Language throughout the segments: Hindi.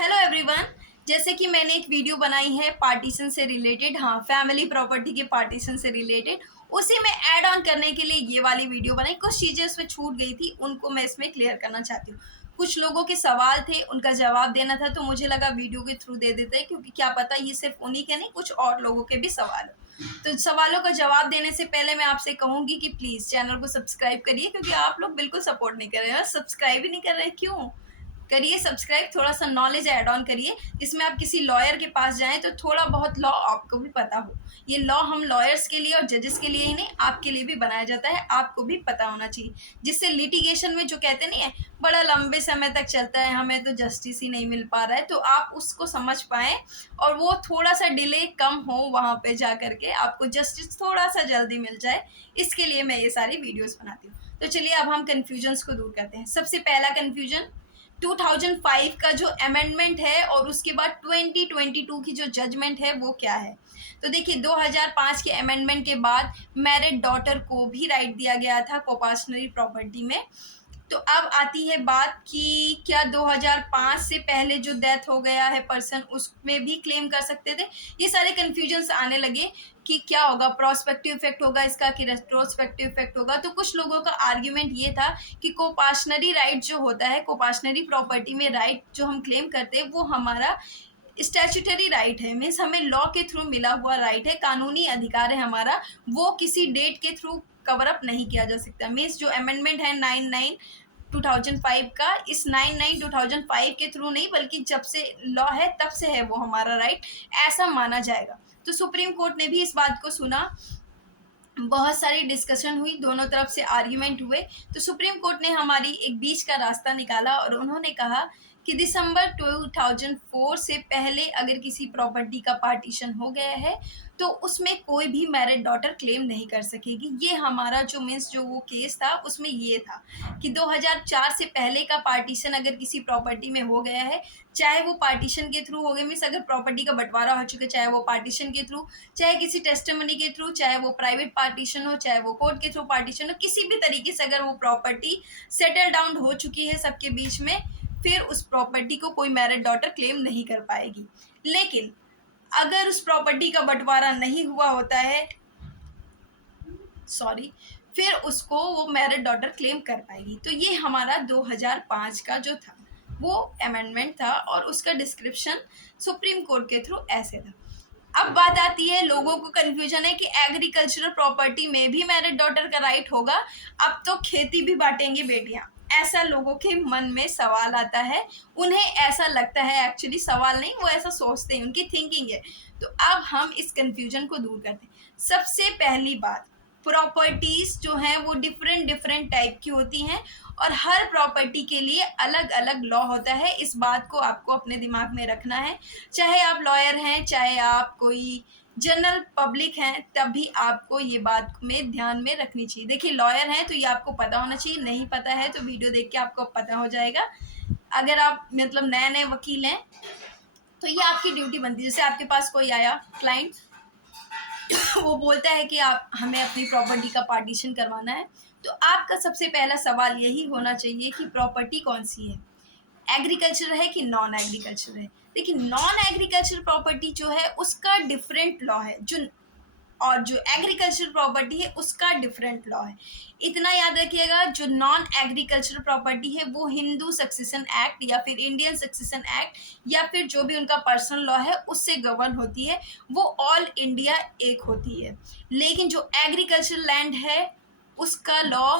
Hello everyone. जैसे कि मैंने एक वीडियो बनाई है पार्टीशन से रिलेटेड, हाँ फैमिली प्रॉपर्टी के पार्टीशन से रिलेटेड, उसी में ऐड ऑन करने के लिए ये वाली वीडियो बनाई। कुछ चीज़ें उसमें छूट गई थी, उनको मैं इसमें क्लियर करना चाहती हूँ। कुछ लोगों के सवाल थे, उनका जवाब देना था, तो मुझे लगा वीडियो के थ्रू दे देते हैं, क्योंकि क्या पता ये सिर्फ उन्हीं के नहीं, कुछ और लोगों के भी सवाल हो। तो सवालों का जवाब देने से पहले मैं आपसे कहूँगी कि प्लीज़ चैनल को सब्सक्राइब करिए, क्योंकि आप लोग बिल्कुल सपोर्ट नहीं कर रहे हैं, सब्सक्राइब ही नहीं कर रहे हैं। क्यों? करिए सब्सक्राइब, थोड़ा सा नॉलेज ऐड ऑन करिए, जिसमें आप किसी लॉयर के पास जाएं तो थोड़ा बहुत लॉ आपको भी पता हो। ये लॉ हम लॉयर्स के लिए और जजेस के लिए ही नहीं, आपके लिए भी बनाया जाता है, आपको भी पता होना चाहिए, जिससे लिटिगेशन में जो कहते नहीं है बड़ा लंबे समय तक चलता है, हमें तो जस्टिस ही नहीं मिल पा रहा है, तो आप उसको समझ पाएँ और वो थोड़ा सा डिले कम हो, वहाँ पे जा करके आपको जस्टिस थोड़ा सा जल्दी मिल जाए। इसके लिए मैं ये सारी वीडियोस बनाती हूँ। तो चलिए अब हम कन्फ्यूजन्स को दूर करते हैं। सबसे पहला कन्फ्यूजन, 2005 का जो अमेंडमेंट है और उसके बाद 2022 की जो जजमेंट है वो क्या है। तो देखिए 2005 के अमेंडमेंट के बाद मैरिड डॉटर को भी राइट दिया गया था कोपाशनरी प्रॉपर्टी में। तो अब आती है बात कि क्या 2005 से पहले जो डेथ हो गया है पर्सन, उसमें भी क्लेम कर सकते थे। ये सारे कन्फ्यूजन्स आने लगे कि क्या होगा, प्रोस्पेक्टिव इफेक्ट होगा इसका कि रेट्रोस्पेक्टिव इफेक्ट होगा। तो कुछ लोगों का आर्ग्यूमेंट ये था कि कोपाशनरी राइट जो होता है, कोपाशनरी प्रॉपर्टी में राइट जो हम क्लेम करते हैं वो हमारा स्टैच्यूटरी राइट है, मीन्स हमें लॉ के थ्रू मिला हुआ राइट है, कानूनी अधिकार है हमारा, वो किसी डेट के थ्रू कवर अप नहीं किया जा सकता। मीन्स जो अमेंडमेंट है 99 2005 का, इस 99 2005 के थ्रू नहीं, बल्कि जब से लॉ है तब से है वो हमारा राइट, ऐसा माना जाएगा। तो सुप्रीम कोर्ट ने भी इस बात को सुना, बहुत सारी डिस्कशन हुई, दोनों तरफ से आर्ग्यूमेंट हुए, तो सुप्रीम कोर्ट ने हमारी एक बीच का रास्ता निकाला और उन्होंने कहा कि दिसंबर 2004 से पहले अगर किसी प्रॉपर्टी का पार्टीशन हो गया है तो उसमें कोई भी मैरिड डॉटर क्लेम नहीं कर सकेगी। ये हमारा जो मीन्स जो वो केस था उसमें ये था कि 2004 से पहले का पार्टीशन अगर किसी प्रॉपर्टी में हो गया है, चाहे वो पार्टीशन के थ्रू हो गया, मीन्स अगर प्रॉपर्टी का बंटवारा हो चुका है, चाहे वो पार्टीशन के थ्रू, चाहे किसी टेस्टिमनी के थ्रू, चाहे वो प्राइवेट पार्टीशन हो, चाहे वो कोर्ट के थ्रू पार्टीशन हो, किसी भी तरीके से अगर वो प्रॉपर्टी सेटल डाउन हो चुकी है सबके बीच में, फिर उस प्रॉपर्टी को कोई मैरिड डॉटर क्लेम नहीं कर पाएगी। लेकिन अगर उस प्रॉपर्टी का बंटवारा नहीं हुआ होता है, फिर उसको वो मैरिड डॉटर क्लेम कर पाएगी। तो ये हमारा 2005 का जो था वो अमेंडमेंट था और उसका डिस्क्रिप्शन सुप्रीम कोर्ट के थ्रू ऐसे था। अब बात आती है, लोगों को कन्फ्यूजन है कि एग्रीकल्चरल प्रॉपर्टी में भी मैरिड डॉटर का राइट होगा, अब तो खेती भी बांटेंगी बेटियां, ऐसा लोगों के मन में सवाल आता है, उन्हें ऐसा लगता है, एक्चुअली सवाल नहीं, वो ऐसा सोचते हैं, उनकी थिंकिंग है। तो अब हम इस कन्फ्यूजन को दूर करते हैं। सबसे पहली बात, प्रॉपर्टीज जो हैं वो डिफरेंट टाइप की होती हैं और हर प्रॉपर्टी के लिए अलग अलग लॉ होता है। इस बात को आपको अपने दिमाग में रखना है, चाहे आप लॉयर हैं, चाहे आप कोई जनरल पब्लिक हैं, तभी आपको ये बात में ध्यान में रखनी चाहिए। देखिए लॉयर हैं तो ये आपको पता होना चाहिए, नहीं पता है तो वीडियो देख के आपको पता हो जाएगा। अगर आप मतलब नए नए वकील हैं तो ये आपकी ड्यूटी बनती है। जैसे आपके पास कोई आया क्लाइंट, वो बोलता है कि आप हमें अपनी प्रॉपर्टी का पार्टीशन करवाना है, तो आपका सबसे पहला सवाल यही होना चाहिए कि प्रॉपर्टी कौन सी है, एग्रीकल्चर है कि नॉन एग्रीकल्चर है। देखिए नॉन एग्रीकल्चर प्रॉपर्टी जो है उसका डिफरेंट लॉ है, और जो एग्रीकल्चर प्रॉपर्टी है उसका डिफरेंट लॉ है। इतना याद रखिएगा, जो नॉन एग्रीकल्चर प्रॉपर्टी है वो हिंदू सक्सेशन एक्ट या फिर इंडियन सक्सेशन एक्ट या फिर जो भी उनका पर्सनल लॉ है उससे गवर्न होती है, वो ऑल इंडिया एक होती है। लेकिन जो एग्रीकल्चर लैंड है उसका लॉ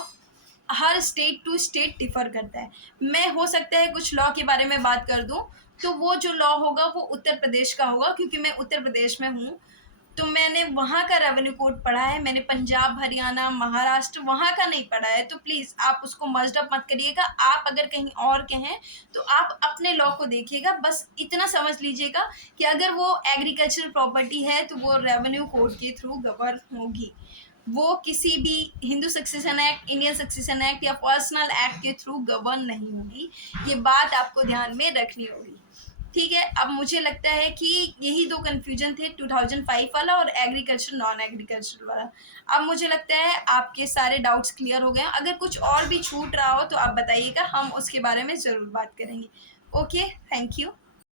हर स्टेट टू स्टेट डिफर करता है। मैं हो सकता है कुछ लॉ के बारे में बात कर दूं, तो वो जो लॉ होगा वो उत्तर प्रदेश का होगा, क्योंकि मैं उत्तर प्रदेश में हूँ, तो मैंने वहाँ का रेवेन्यू कोड पढ़ा है, मैंने पंजाब, हरियाणा, महाराष्ट्र वहाँ का नहीं पढ़ा है। तो प्लीज़ आप उसको मर्ज अप मत करिएगा। आप अगर कहीं और के हैं तो आप अपने लॉ को देखिएगा, बस इतना समझ लीजिएगा कि अगर वो एग्रीकल्चर प्रॉपर्टी है तो वो रेवेन्यू कोड के थ्रू गवर्न होगी, वो किसी भी Hindu succession act, Indian succession act या पर्सनल एक्ट के थ्रू गवर्न नहीं होगी। ये बात आपको ध्यान में रखनी होगी, ठीक है। अब मुझे लगता है कि यही दो कन्फ्यूजन थे, 2005 वाला और एग्रीकल्चर नॉन एग्रीकल्चर वाला। अब मुझे लगता है आपके सारे डाउट्स क्लियर हो गए हैं। अगर कुछ और भी छूट रहा हो तो आप बताइएगा, हम उसके बारे में ज़रूर बात करेंगे। Okay, thank you.